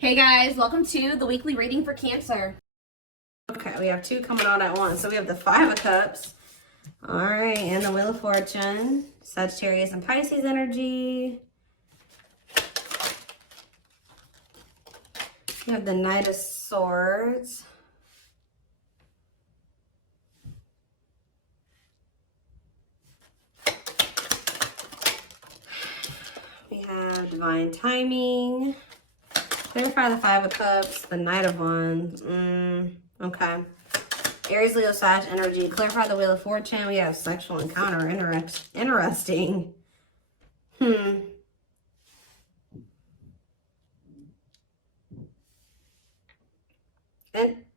Hey guys, welcome to the weekly reading for Cancer. Okay, we have two coming on at once. So we have the Five of Cups. All right, and the Wheel of Fortune. Sagittarius and Pisces energy. We have the Knight of Swords. We have Divine Timing. Clarify the Five of Cups, the Knight of Wands. Okay. Aries, Leo, Sag energy. Clarify the Wheel of Fortune. We have sexual encounter. Interesting. And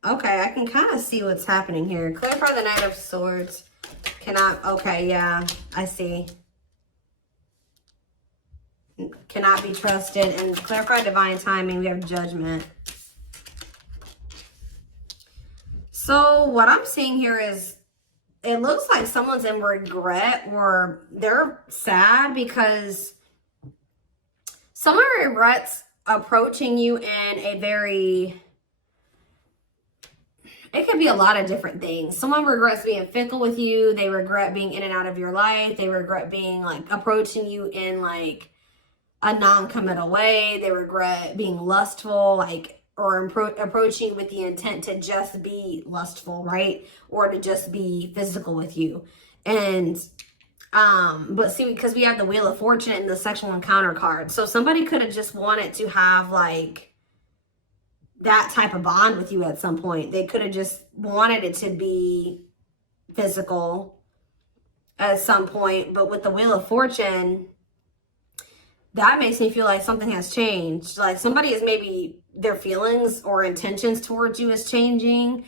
okay, I can kind of see what's happening here. Clarify the Knight of Swords. Cannot. Okay, yeah, I see. Cannot be trusted. And clarify divine timing. We have Judgment. So what I'm seeing here is it looks like someone's in regret or they're sad because someone regrets approaching you in a very, it could be a lot of different things. Someone regrets being fickle with you. They regret being in and out of your life. They regret being like approaching you in like a non-committal way. They regret being lustful, like, or approaching with the intent to just be lustful, right? Or to just be physical with you. And, but see, because we have the Wheel of Fortune and the sexual encounter card. So somebody could have just wanted to have like that type of bond with you at some point. They could have just wanted it to be physical at some point. But with the Wheel of Fortune, that makes me feel like something has changed. Like somebody is maybe their feelings or intentions towards you is changing.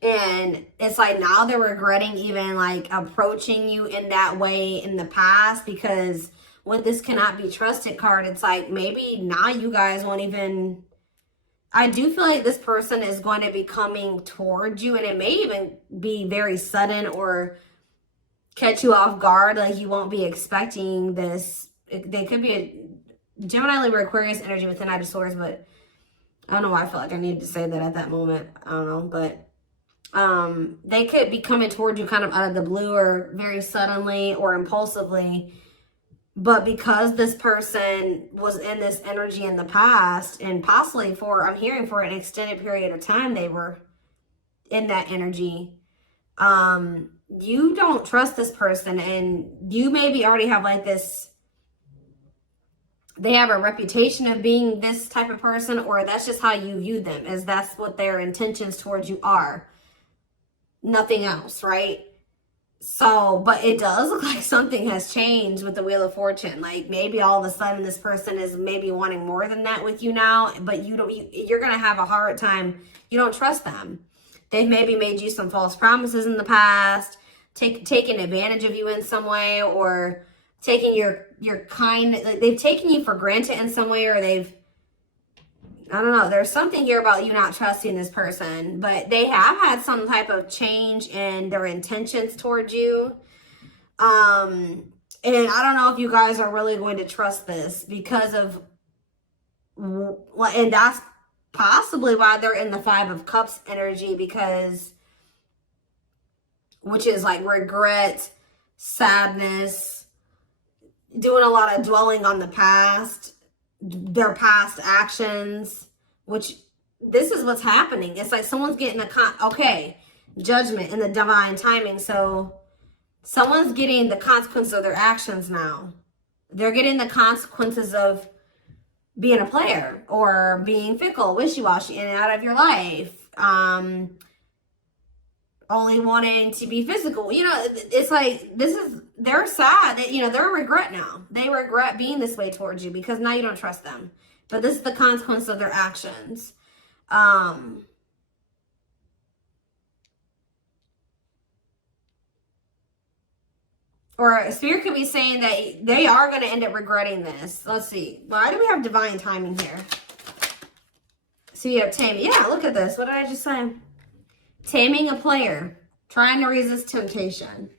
And it's like now they're regretting even like approaching you in that way in the past, because with this cannot be trusted card, it's like maybe now you guys won't even, I do feel like this person is going to be coming towards you, and it may even be very sudden or catch you off guard. Like you won't be expecting this. They could be a Gemini, Libra, Aquarius energy with the Knight of Swords, but I don't know why I feel like I needed to say that at that moment. I don't know, but they could be coming towards you kind of out of the blue or very suddenly or impulsively. But because this person was in this energy in the past, and possibly for, I'm hearing for an extended period of time, they were in that energy. You don't trust this person, and you maybe already have like this, they have a reputation of being this type of person, or that's just how you view them, as that's what their intentions towards you are. Nothing else, right? So, but it does look like something has changed with the Wheel of Fortune. Like maybe all of a sudden this person is maybe wanting more than that with you now, but you're going to have a hard time. You don't trust them. They've maybe made you some false promises in the past, taken advantage of you in some way, or taking your kind, like they've taken you for granted in some way, or they've, I don't know, there's something here about you not trusting this person, but they have had some type of change in their intentions towards you. And I don't know if you guys are really going to trust this because of, and that's possibly why they're in the Five of Cups energy, because, which is like regret, sadness, doing a lot of dwelling on the past, their past actions, which this is what's happening. It's like someone's getting Judgment and the divine timing. So someone's getting the consequence of their actions now. They're getting the consequences of being a player or being fickle, wishy-washy, in and out of your life. Only wanting to be physical. You know, it's like, they're sad that, you know, they're regret now. They regret being this way towards you because now you don't trust them. But this is the consequence of their actions. Or Spirit could be saying that they are going to end up regretting this. Let's see. Why do we have divine timing here? So you have taming. Yeah, look at this. What did I just say? Taming a player, trying to resist temptation.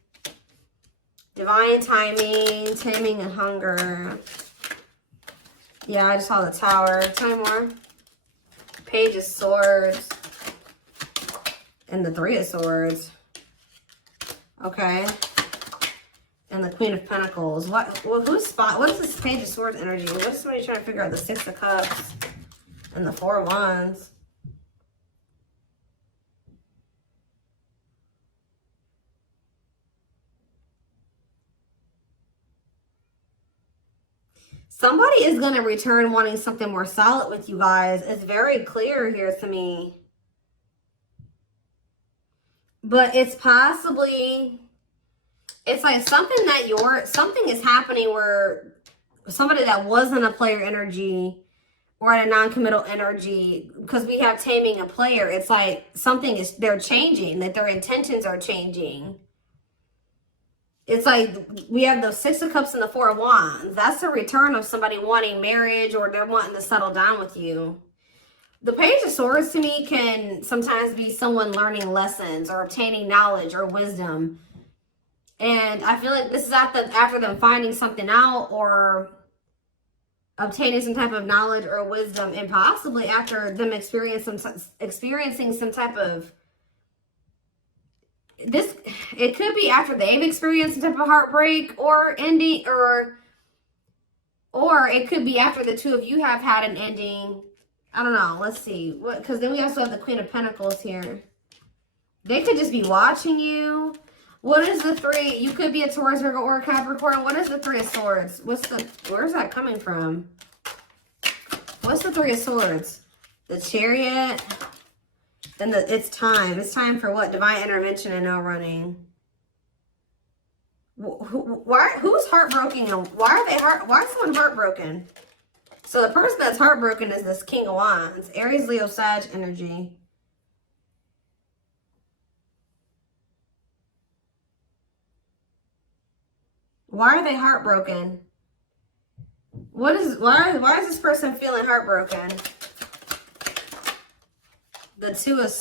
Divine timing, taming and hunger. Yeah, I just saw the Tower. Tell me more. Page of Swords, and the Three of Swords. Okay. And the Queen of Pentacles. What is this Page of Swords energy? What is somebody trying to figure out? The Six of Cups and the Four of Wands. Somebody is going to return wanting something more solid with you guys. It's very clear here to me. But it's possibly, it's like something is happening where somebody that wasn't a player energy or at a non-committal energy, because we have taming a player, it's like they're changing, that their intentions are changing. It's like we have the Six of Cups and the Four of Wands. That's the return of somebody wanting marriage, or they're wanting to settle down with you. The Page of Swords to me can sometimes be someone learning lessons or obtaining knowledge or wisdom. And I feel like this is after them finding something out or obtaining some type of knowledge or wisdom, and possibly after them experiencing some type of it could be after they've experienced some type of heartbreak or ending, or it could be after the two of you have had an ending. I don't know. Let's see. Because then we also have the Queen of Pentacles here. They could just be watching you. What is the three? You could be a Taurus, Virgo, or a Capricorn. What is the Three of Swords? Where's that coming from? What's the Three of Swords? The Chariot. Then it's time. It's time for what? Divine intervention and no running. Who's heartbroken? And why is someone heartbroken? So the person that's heartbroken is this King of Wands. Aries, Leo, Sag energy. Why are they heartbroken? Why is this person feeling heartbroken? The Two of...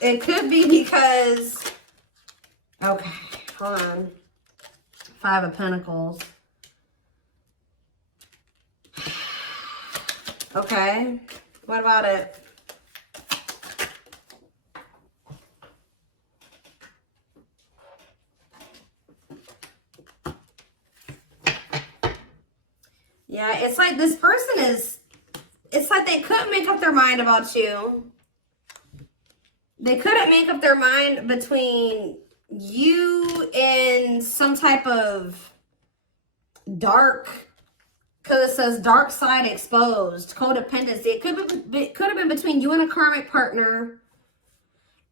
It could be because... Okay, hold on. Five of Pentacles. Okay, what about it? Yeah, it's like this person is... It's like they couldn't make up their mind about you. They couldn't make up their mind between you and some type of dark, because it says dark side exposed, codependency. It could have been between you and a karmic partner,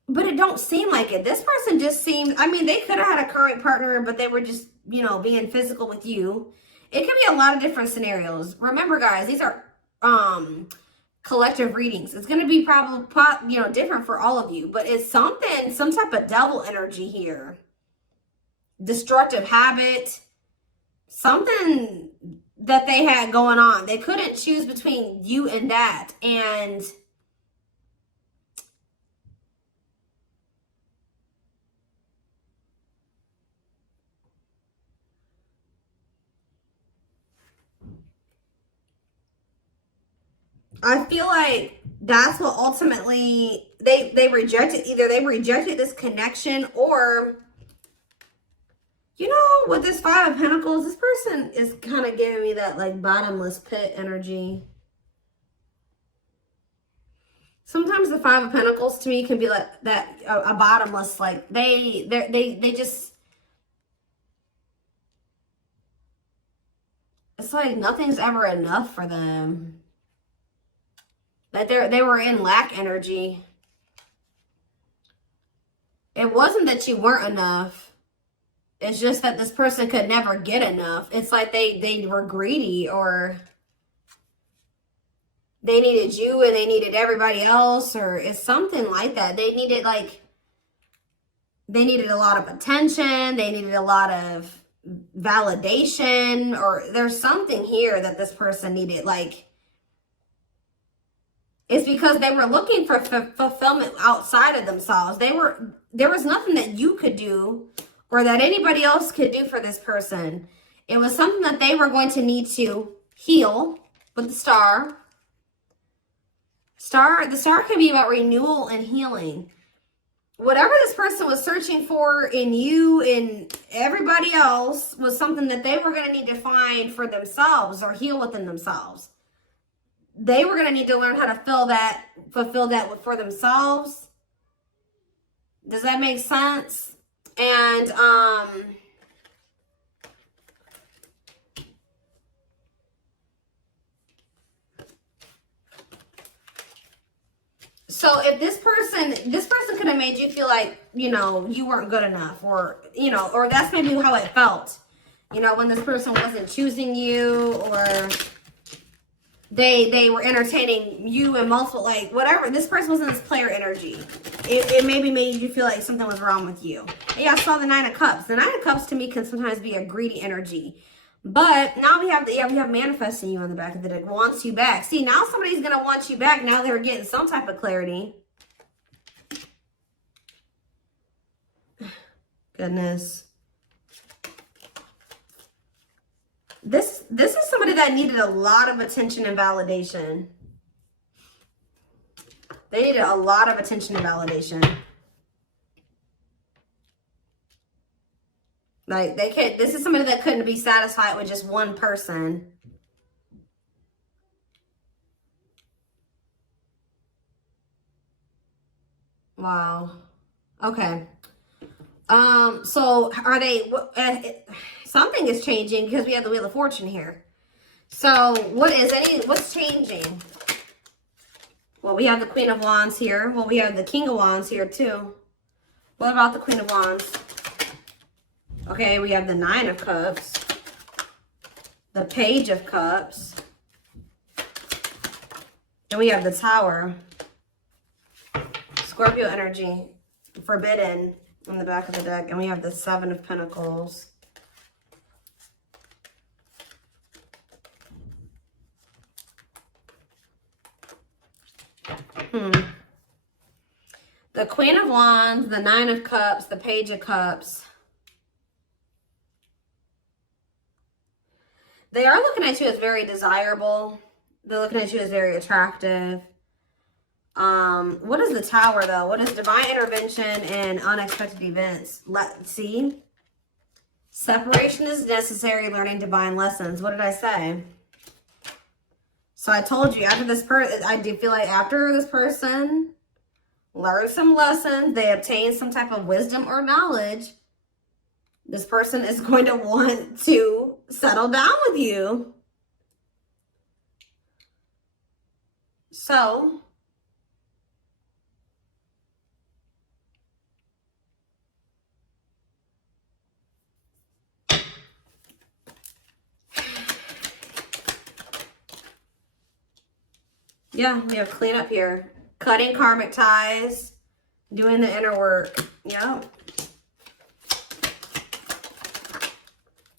but it don't seem like it. This person just seems, I mean, they could have had a karmic partner, but they were just, you know, being physical with you. It could be a lot of different scenarios. Remember, guys, these are collective readings. It's going to be probably, you know, different for all of you, but it's some type of devil energy here. Destructive habit, something that they had going on. They couldn't choose between you and that. And I feel like that's what ultimately they rejected. Either they rejected this connection, or, you know, with this Five of Pentacles, this person is kind of giving me that like bottomless pit energy. Sometimes the Five of Pentacles to me can be like that, a bottomless, like they just, it's like nothing's ever enough for them. Like they were in lack energy. It wasn't that you weren't enough. It's just that this person could never get enough. It's like they were greedy, or they needed you and they needed everybody else, or it's something like that. They needed a lot of attention. They needed a lot of validation, or there's something here that this person needed. Like, it's because they were looking for fulfillment outside of themselves. There was nothing that you could do or that anybody else could do for this person. It was something that they were going to need to heal with the Star. The star can be about renewal and healing. Whatever this person was searching for in you and everybody else was something that they were going to need to find for themselves or heal within themselves. They were going to need to learn how to fulfill that for themselves. Does that make sense? And, so if this person could have made you feel like, you know, you weren't good enough, or, you know, or that's maybe how it felt, you know, when this person wasn't choosing you, or they were entertaining you in multiple, like, whatever. This person was in this player energy. It maybe made you feel like something was wrong with you. Yeah, I saw the Nine of Cups. The Nine of Cups to me can sometimes be a greedy energy. But now we have manifesting you on the back of the deck. Wants you back. See, now somebody's going to want you back. Now they're getting some type of clarity. Goodness. This is somebody that needed a lot of attention and validation. They needed a lot of attention and validation. Like, this is somebody that couldn't be satisfied with just one person. Wow. Okay. So are they, something is changing because we have the Wheel of Fortune here. So what's changing? Well, we have the Queen of Wands here. Well, we have the King of Wands here too. What about the Queen of Wands? Okay, we have the Nine of Cups, the Page of Cups, and we have the Tower. Scorpio energy, forbidden on the back of the deck, and we have the Seven of Pentacles. The Queen of Wands, the Nine of Cups, the Page of Cups. They are looking at you as very desirable. They're looking at you as very attractive. What is the Tower, though? What is divine intervention and unexpected events? Let's see. Separation is necessary, learning divine lessons. What did I say? So I told you, after this person, I do feel like after this person learned some lessons, they obtained some type of wisdom or knowledge, this person is going to want to settle down with you. So, yeah, we have cleanup here. Cutting karmic ties, doing the inner work. Yep.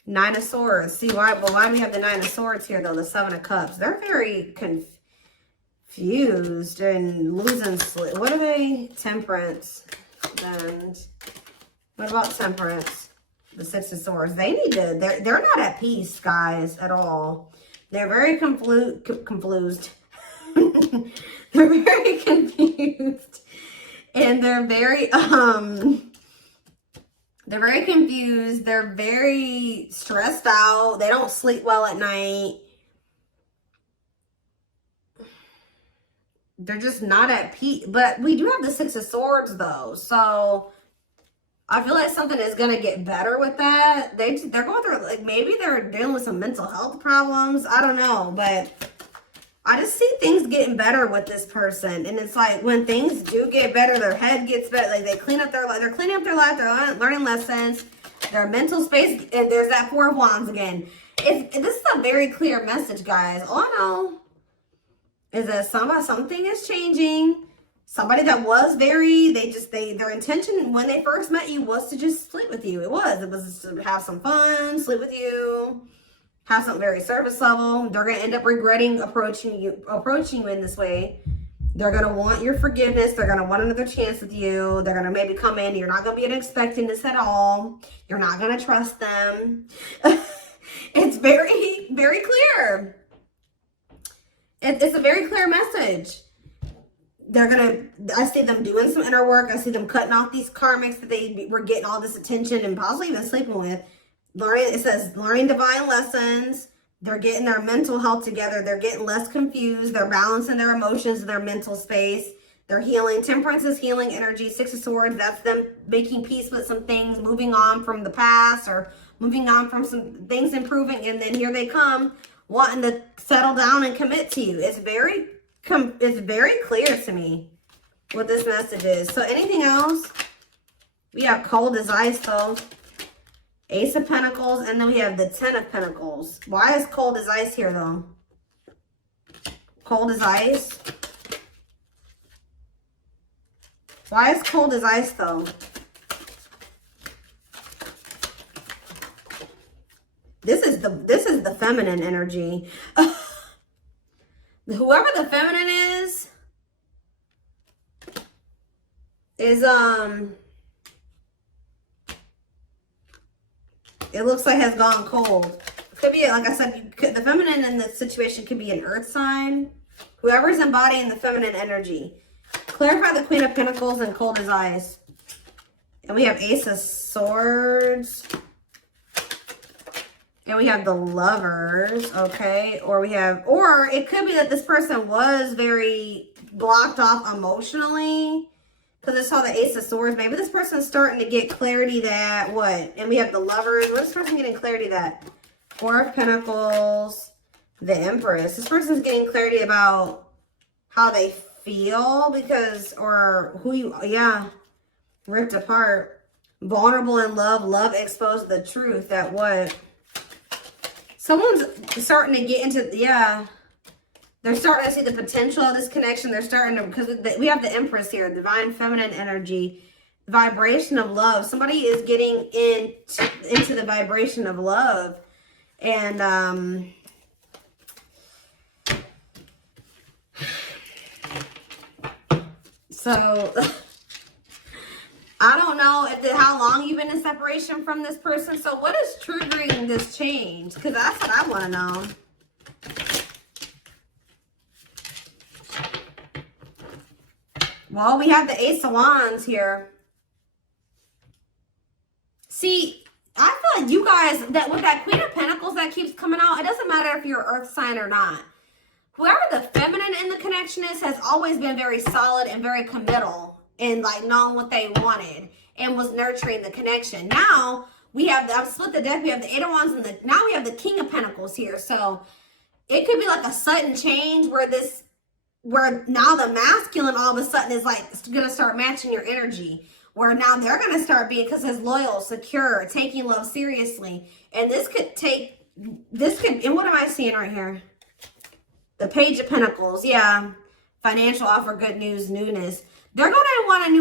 Nine of Swords. See, why do we have the Nine of Swords here, though? The Seven of Cups. They're very confused and losing sleep. What are they? Temperance. And what about Temperance? The Six of Swords. They need to, they're not at peace, guys, at all. They're very confused. They're very confused. And they're very confused. They're very stressed out. They don't sleep well at night. They're just not at peace. But we do have the Six of Swords, though. So I feel like something is going to get better with that. They're going through, like, maybe they're dealing with some mental health problems. I don't know. But I just see things getting better with this person. And it's like when things do get better, their head gets better. Like, they're cleaning up their life. They're learning lessons. Their mental space. And there's that Four of Wands again. This is a very clear message, guys. All I know is that something is changing. Somebody that was their intention when they first met you was to just sleep with you. It was to have some fun, sleep with you, have something very surface level. They're going to end up regretting approaching you in this way. They're going to want your forgiveness. They're going to want another chance with you. They're going to maybe come in. You're not going to be expecting this at all. You're not going to trust them. It's very, very clear. It's a very clear message. I see them doing some inner work. I see them cutting off these karmics that they were getting all this attention and possibly even sleeping with. It says learning divine lessons. They're getting their mental health together. They're getting less confused. They're balancing their emotions in their mental space. They're healing. Temperance is healing energy. Six of Swords, that's them making peace with some things, moving on from the past or moving on from some things, improving. And then here they come wanting to settle down and commit to you. It's very clear to me what this message is. So anything else? We have cold as ice though. Ace of Pentacles, and then we have the Ten of Pentacles. Why is cold as ice here though? Cold as ice. Why is cold as ice though? This is the feminine energy. Whoever the feminine is it looks like has gone cold. Could be, like I said, the feminine in this situation could be an earth sign. Whoever's embodying the feminine energy. Clarify the Queen of Pentacles and cold as ice. And we have Ace of Swords. And we have the Lovers, okay? Or it could be that this person was very blocked off emotionally. Because I saw the Ace of Swords. Maybe this person's starting to get clarity that, what? And we have the Lovers. What is this person getting clarity that? Four of Pentacles, the Empress. This person's getting clarity about how they feel because, or who you, yeah, ripped apart. Vulnerable in love, love exposed the truth that what? Someone's starting to get into, yeah. They're starting to see the potential of this connection. They're starting to, because we have the Empress here, divine feminine energy, vibration of love. Somebody is getting into the vibration of love. And, so, I don't know how long you've been in separation from this person. So what is triggering this change? Because that's what I want to know. Well, we have the Ace of Wands here. See, I feel like you guys, that with that Queen of Pentacles that keeps coming out, it doesn't matter if you're an earth sign or not. Whoever the feminine in the connection is has always been very solid and very committal and like knowing what they wanted and was nurturing the connection. Now we have, I've split the deck, we have the Eight of Wands and now we have the King of Pentacles here. So it could be like a sudden change where now the masculine all of a sudden is like going to start matching your energy. Where now they're going to start being, because it's loyal, secure, taking love seriously. And and what am I seeing right here? The Page of Pentacles, yeah. Financial offer, good news, newness. They're going to want a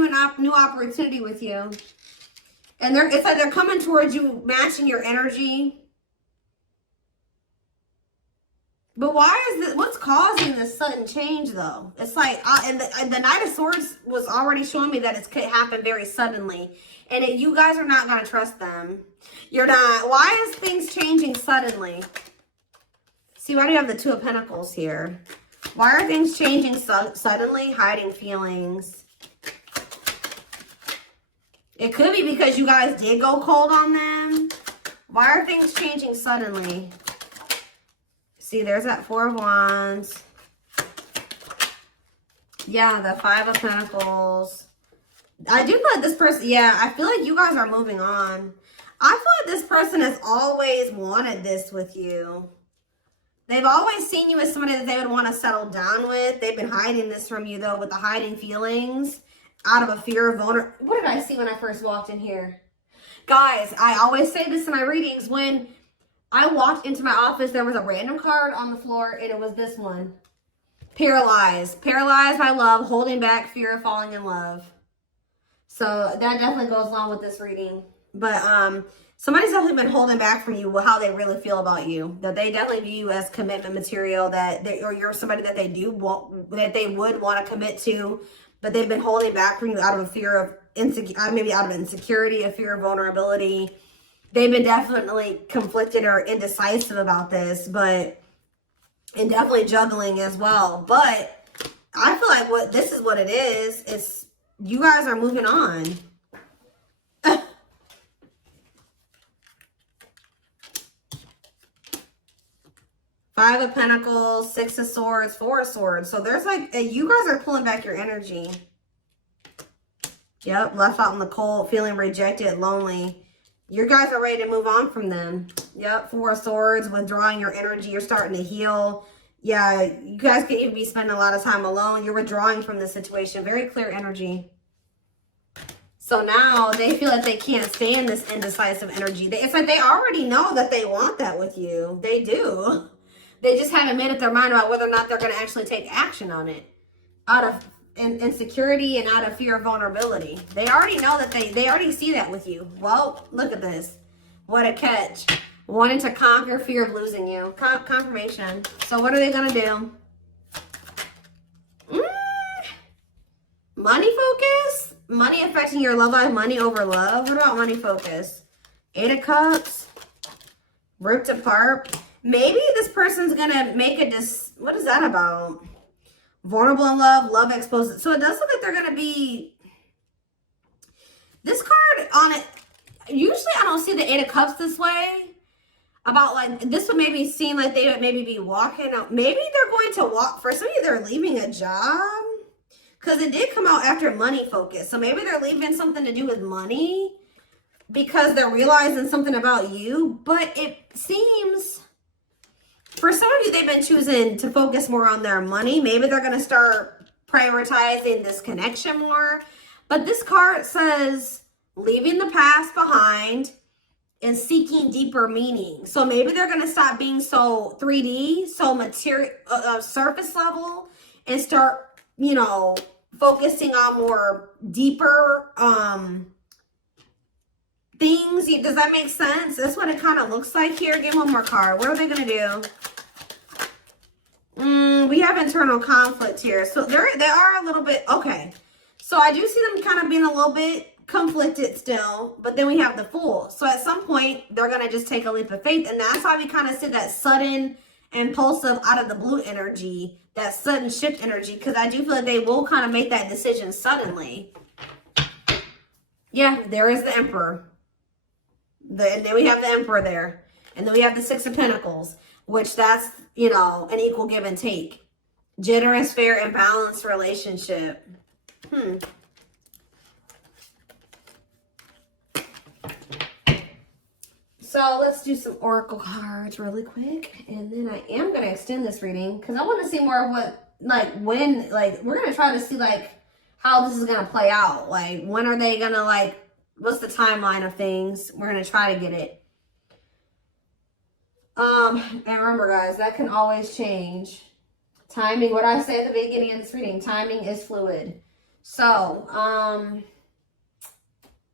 new opportunity with you. And it's like they're coming towards you, matching your energy. But why is this, what's causing this sudden change though? It's like, and the Knight of Swords was already showing me that it could happen very suddenly. And you guys are not going to trust them. You're not. Why is things changing suddenly? See, why do you have the Two of Pentacles here? Why are things changing suddenly? Hiding feelings. It could be because you guys did go cold on them. Why are things changing suddenly? See, there's that Four of Wands. Yeah, the Five of Pentacles. I do feel like this person, yeah, I feel like you guys are moving on. I feel like this person has always wanted this with you. They've always seen you as somebody that they would want to settle down with. They've been hiding this from you, though, with the hiding feelings out of a fear of vulnerability. What did I see when I first walked in here? Guys, I always say this in my readings. When I walked into my office, there was a random card on the floor, and it was this one. Paralyzed. Paralyzed by love, holding back, fear of falling in love. So that definitely goes along with this reading. But somebody's definitely been holding back from you how they really feel about you. That they definitely view you as commitment material, or you're somebody that they would want to commit to, but they've been holding back from you out of a fear of maybe out of insecurity, a fear of vulnerability. They've been definitely conflicted or indecisive about this, and definitely juggling as well. But I feel like is what it is. It's, you guys are moving on. Five of Pentacles, Six of Swords, Four of Swords. So there's like, you guys are pulling back your energy. Yep, left out in the cold, feeling rejected, lonely. You guys are ready to move on from them. Yep, Four of Swords, withdrawing your energy. You're starting to heal. Yeah, you guys could even be spending a lot of time alone. You're withdrawing from the situation. Very clear energy. So now they feel like they can't stay in this indecisive energy. It's like they already know that they want that with you. They do. They just haven't made up their mind about whether or not they're going to actually take action on it. Out of insecurity and out of fear of vulnerability. They already know that they already see that with you. Well, look at this. What a catch. Wanting to conquer fear of losing you. Confirmation. So what are they going to do? Money focus? Money affecting your love life. Money over love. What about money focus? Eight of Cups. Ripped apart. Maybe this person's going to make a what is that about? Vulnerable in love, love exposed. So it does look like they're going to be, this card on it, usually I don't see the Eight of Cups this way. About like, this would maybe seem like they would maybe be walking out. Maybe they're going to walk, for some of you they're leaving a job. Because it did come out after money focus. So maybe they're leaving something to do with money. Because they're realizing something about you. But it seems, for some of you, they've been choosing to focus more on their money. Maybe they're going to start prioritizing this connection more. But this card says, leaving the past behind and seeking deeper meaning. So maybe they're going to stop being so 3D, so material, surface level, and start, you know, focusing on more deeper things. Does that make sense? That's what it kind of looks like here. Give one more card. What are they going to do? We have internal conflict here. So they are a little bit, okay. So I do see them kind of being a little bit conflicted still, but then we have the Fool. So at some point, they're going to just take a leap of faith. And that's why we kind of see that sudden, impulsive, out of the blue energy, that sudden shift energy, because I do feel like they will kind of make that decision suddenly. Yeah, there is the Emperor. And then we have the Emperor there. And then we have the Six of Pentacles, which that's, you know, an equal give and take. Generous, fair, and balanced relationship. So let's do some oracle cards really quick. And then I am going to extend this reading because I want to see more of what, like, when, like, we're going to try to see, like, how this is going to play out. Like, when are they going to, like, what's the timeline of things? We're going to try to get it. And remember, guys, that can always change. Timing, what I say at the beginning of this reading, timing is fluid. So,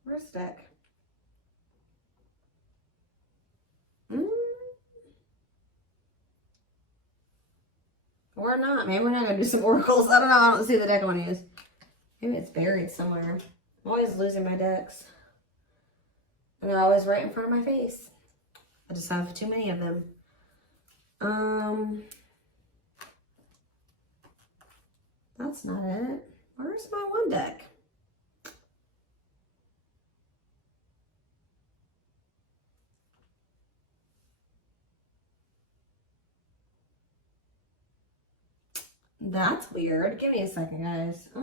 where's the deck? Or not. Maybe we're not going to do some oracles. I don't know. I don't see the deck I want to use. Maybe it's buried somewhere. I'm always losing my decks. And they're always right in front of my face. I just have too many of them. That's not it. Where's my one deck? That's weird. Give me a second, guys. I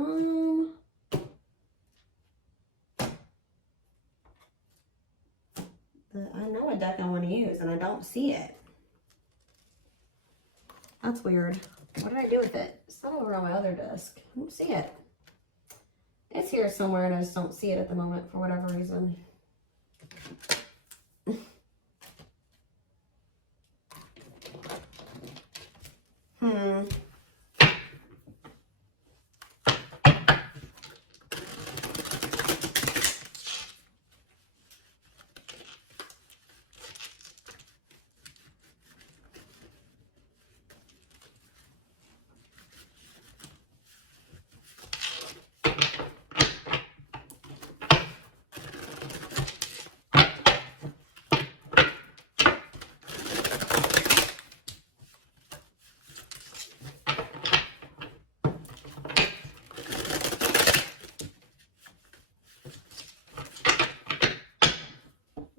know a deck I want to use, and I don't see it. That's weird. What did I do with it? It's not over on my other desk. I don't see it. It's here somewhere, and I just don't see it at the moment for whatever reason.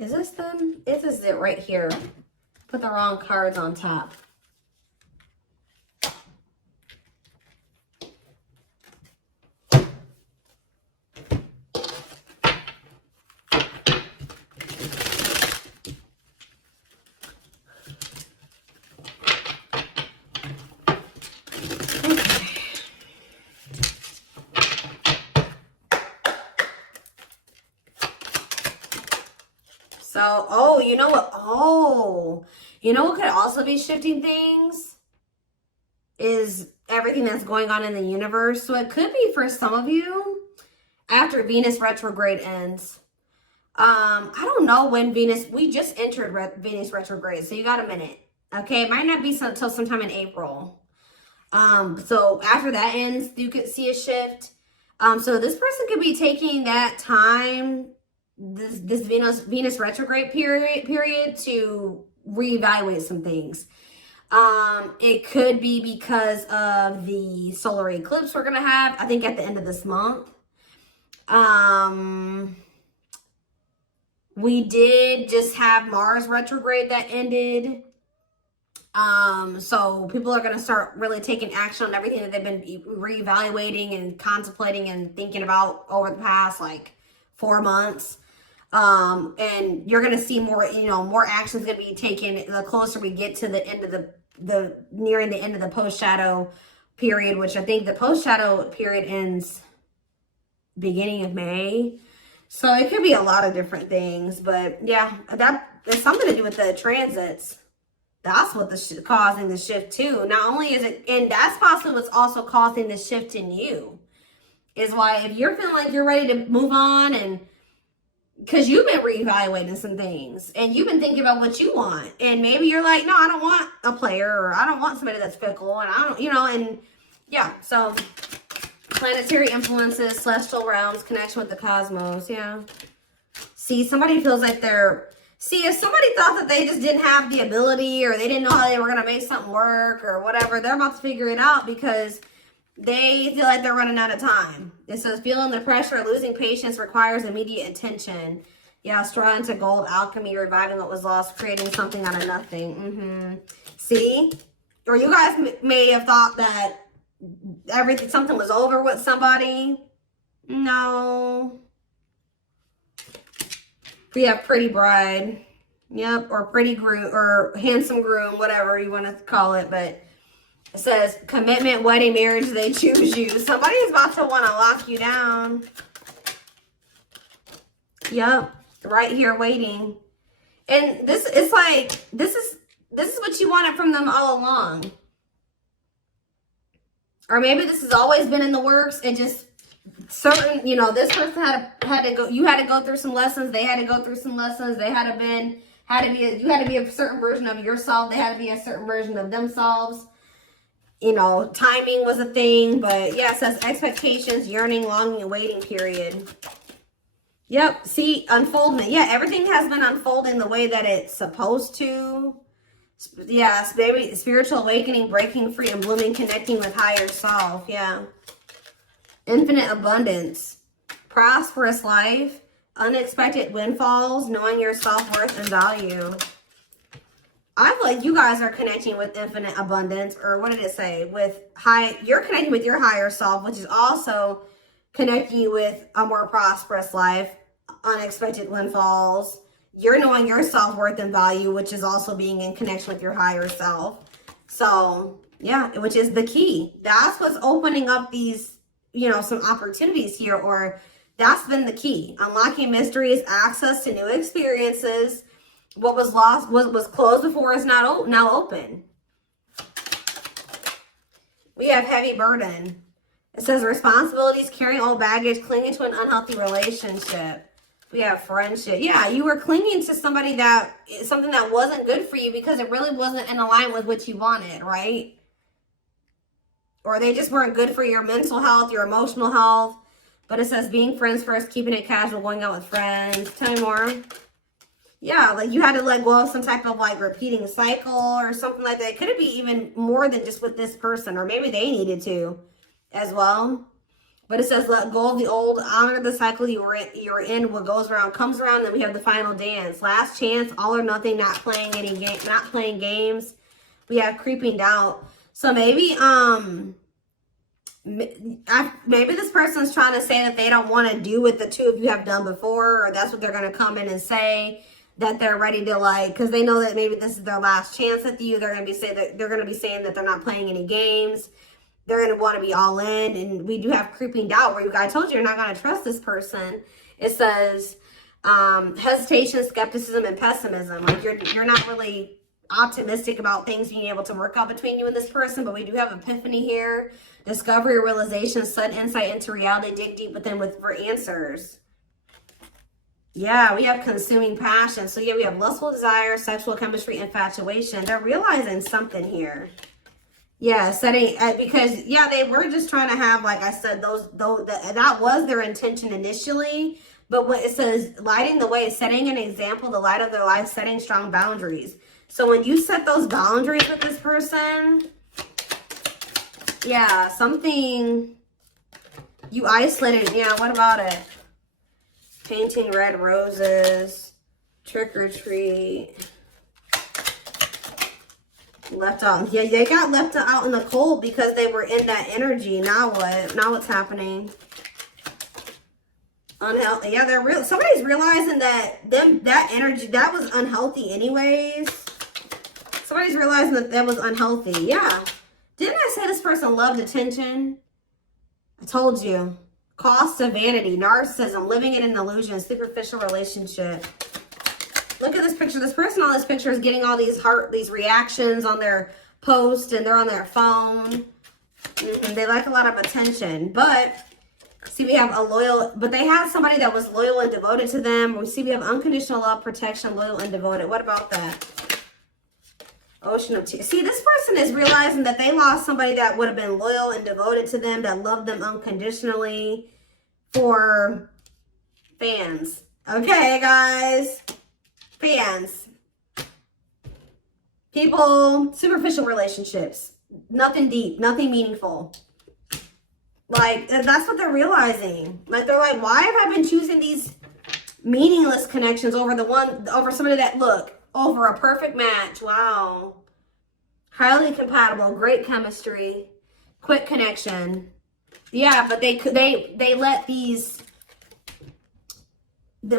Is this them? This is it right here. Put the wrong cards on top. So, oh, you know what? Oh, you know what could also be shifting things is everything that's going on in the universe. So it could be for some of you after Venus retrograde ends. I don't know when we just entered Venus retrograde. So you got a minute. Okay. It might not be until sometime in April. So after that ends, you could see a shift. So this person could be taking that time, this Venus retrograde period to reevaluate some things. It could be because of the solar eclipse we're gonna have, I think, at the end of this month. We did just have Mars retrograde that ended. So people are going to start really taking action on everything that they've been reevaluating and contemplating and thinking about over the past like 4 months. And you're going to see more, more actions going to be taken the closer we get to the end of nearing the end of the post shadow period, which I think the post shadow period ends beginning of May. So it could be a lot of different things, but yeah, that has something to do with the transits. That's what's causing the shift too. Not only is it, and that's possibly what's also causing the shift in you, is why if you're feeling like you're ready to move on, and because you've been reevaluating some things and you've been thinking about what you want, and maybe you're like, no, I don't want a player, or I don't want somebody that's fickle, and I don't, and yeah, so planetary influences, celestial realms, connection with the cosmos, yeah. See, somebody feels like if somebody thought that they just didn't have the ability, or they didn't know how they were going to make something work or whatever, they're about to figure it out because they feel like they're running out of time. It says feeling the pressure of losing patience requires immediate attention. Yeah, straw into gold, alchemy, reviving what was lost, creating something out of nothing. See? Or you guys may have thought that something was over with somebody. No. We have pretty bride. Yep, or pretty groom, or handsome groom, whatever you want to call it. But it says commitment, wedding, marriage, they choose you. Somebody's about to want to lock you down. Yep, right here waiting. And this is like, this is what you wanted from them all along. Or maybe this has always been in the works. It just certain, this person had to go. You had to go through some lessons. They had to go through some lessons. They you had to be a certain version of yourself. They had to be a certain version of themselves. Timing was a thing. But yeah, it says expectations, yearning, longing, and waiting period. Yep. See, unfoldment. Yeah, everything has been unfolding the way that it's supposed to. Yeah, baby, spiritual awakening, breaking free and blooming, connecting with higher self. Yeah. Infinite abundance, prosperous life, unexpected windfalls, knowing your self-worth and value. I feel like you guys are connecting with infinite abundance, or what did it say? You're connecting with your higher self, which is also connecting you with a more prosperous life, unexpected windfalls. You're knowing your self-worth and value, which is also being in connection with your higher self. So, yeah, which is the key. That's what's opening up these, some opportunities here, or that's been the key. Unlocking mysteries, access to new experiences. What was lost, what was closed before is now open. We have heavy burden. It says responsibilities, carrying old baggage, clinging to an unhealthy relationship. We have friendship. Yeah, you were clinging to something that wasn't good for you because it really wasn't in alignment with what you wanted, right? Or they just weren't good for your mental health, your emotional health. But it says being friends first, keeping it casual, going out with friends. Tell me more. Yeah, like you had to let go of some type of like repeating cycle or something like that. Could it be even more than just with this person? Or maybe they needed to as well. But it says, let go of the old, honor the cycle you're in. What goes around comes around. Then we have the final dance. Last chance, all or nothing, not playing any game, not playing games. We have creeping doubt. So maybe maybe this person's trying to say that they don't want to do what the two of you have done before, or that's what they're going to come in and say, that they're ready to, like, because they know that maybe this is their last chance with you. They're going to be saying that they're not playing any games. They're going to want to be all in. And we do have creeping doubt, where I told you you're not going to trust this person. It says hesitation, skepticism, and pessimism. Like you're not really optimistic about things being able to work out between you and this person. But we do have epiphany here, discovery, realization, sudden insight into reality. Dig deep within for answers. Yeah, we have consuming passion. So yeah, we have lustful desire, sexual chemistry, infatuation. They're realizing something here. Yeah, setting, because yeah, they were just trying to have, like I said, that was their intention initially. But when it says lighting the way, setting an example, the light of their life, setting strong boundaries. So when you set those boundaries with this person, yeah, something you isolated. Yeah, what about it? Painting red roses, trick or treat. Left out. Yeah, they got left out in the cold because they were in that energy. Now what? Now what's happening? Unhealthy. Yeah, somebody's realizing that that energy, that was unhealthy anyways. Somebody's realizing that was unhealthy. Yeah. Didn't I say this person loved attention? I told you. Cost of vanity, narcissism, living in an illusion, superficial relationship. Look at this picture. This person on this picture is getting all these reactions on their post, and they're on their phone. They like a lot of attention. But see, we have but they have somebody that was loyal and devoted to them. We see we have unconditional love, protection, loyal and devoted. What about that? Ocean of tears. See, this person is realizing that they lost somebody that would have been loyal and devoted to them, that loved them unconditionally, for fans. Okay, guys. Fans. People, superficial relationships. Nothing deep, nothing meaningful. Like, that's what they're realizing. Like, they're like, why have I been choosing these meaningless connections over somebody that, look, over a perfect match? Wow. Highly compatible, great chemistry, quick connection. Yeah, but they let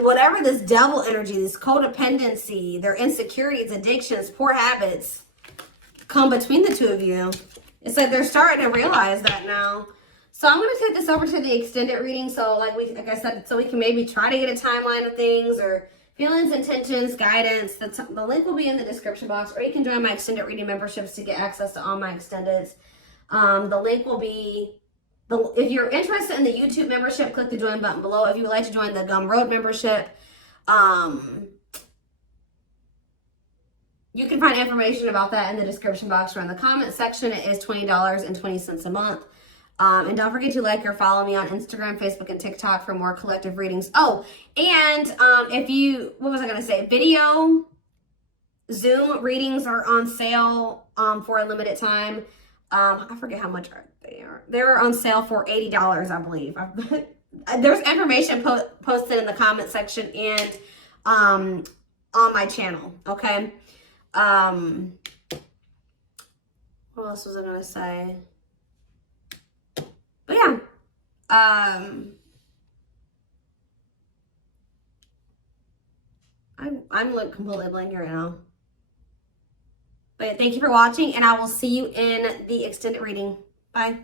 whatever this devil energy, this codependency, their insecurities, addictions, poor habits come between the two of you. It's like they're starting to realize that now. So I'm going to take this over to the extended reading. So like I said, so we can maybe try to get a timeline of things, or feelings, intentions, guidance. The link will be in the description box, or you can join my extended reading memberships to get access to all my extendeds. The link will be, if you're interested in the YouTube membership, click the join button below. If you would like to join the Gumroad membership, you can find information about that in the description box or in the comment section. It is $20.20 a month. And don't forget to like or follow me on Instagram, Facebook, and TikTok for more collective readings. Oh, and what was I going to say? Video Zoom readings are on sale for a limited time. I forget how much they are. They're on sale for $80, I believe. There's information posted in the comment section and on my channel, okay? What else was I going to say? But yeah, I'm like completely blank right now. But thank you for watching, and I will see you in the extended reading. Bye.